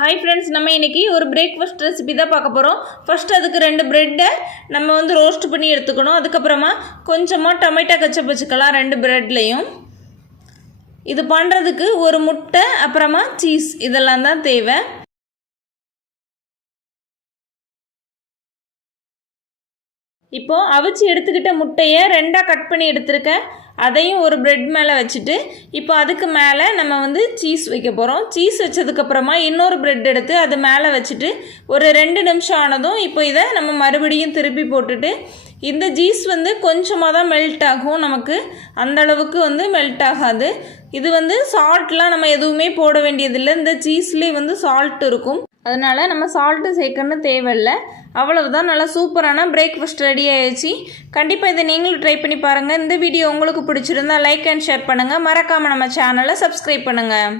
Hi friends, நம்ம இன்றைக்கி ஒரு பிரேக்ஃபாஸ்ட் ரெசிபி தான் பார்க்க போகிறோம். ஃபஸ்ட்டு அதுக்கு 2 ப்ரெட்டை நம்ம ரோஸ்ட் பண்ணி எடுத்துக்கணும். அதுக்கப்புறமா கொஞ்சமாக டொமேட்டோ கெச்சப் வச்சுக்கலாம் 2 ப்ரெட்லேயும். இது பண்ணுறதுக்கு ஒரு முட்டை, அப்புறமா சீஸ் இதெல்லாம் தான் தேவை. இப்போது அவிச்சு எடுத்துக்கிட்ட முட்டையை 2ஆக கட் பண்ணி எடுத்துருக்கேன். அதையும் ஒரு ப்ரெட் மேலே வச்சுட்டு இப்போ அதுக்கு மேலே நம்ம சீஸ் வைக்க போகிறோம். சீஸ் வச்சதுக்கப்புறமா இன்னொரு ப்ரெட் எடுத்து அது மேலே வச்சுட்டு ஒரு 2 நிமிஷம் ஆனதும் இப்போ இதை நம்ம மறுபடியும் திருப்பி போட்டுட்டு இந்த சீஸ் கொஞ்சமாக தான் மெல்ட் ஆகும். நமக்கு அந்தளவுக்கு மெல்ட் ஆகாது. இது சால்ட்லாம் நம்ம எதுவுமே போட வேண்டியதில்லை. இந்த சீஸ்லேயே சால்ட் இருக்கும். அதனால் நம்ம சால்ட்டு சேர்க்கணும்னு தேவையில்லை. அவ்வளவுதான். நல்லா சூப்பரான பிரேக்ஃபாஸ்ட் ரெடி ஆயிடுச்சு. கண்டிப்பாக இதை நீங்களும் ட்ரை பண்ணி பாருங்கள். இந்த வீடியோ உங்களுக்கு பிடிச்சிருந்தா லைக் அண்ட் ஷேர் பண்ணுங்கள். மறக்காமல் நம்ம சேனலை சப்ஸ்கிரைப் பண்ணுங்கள்.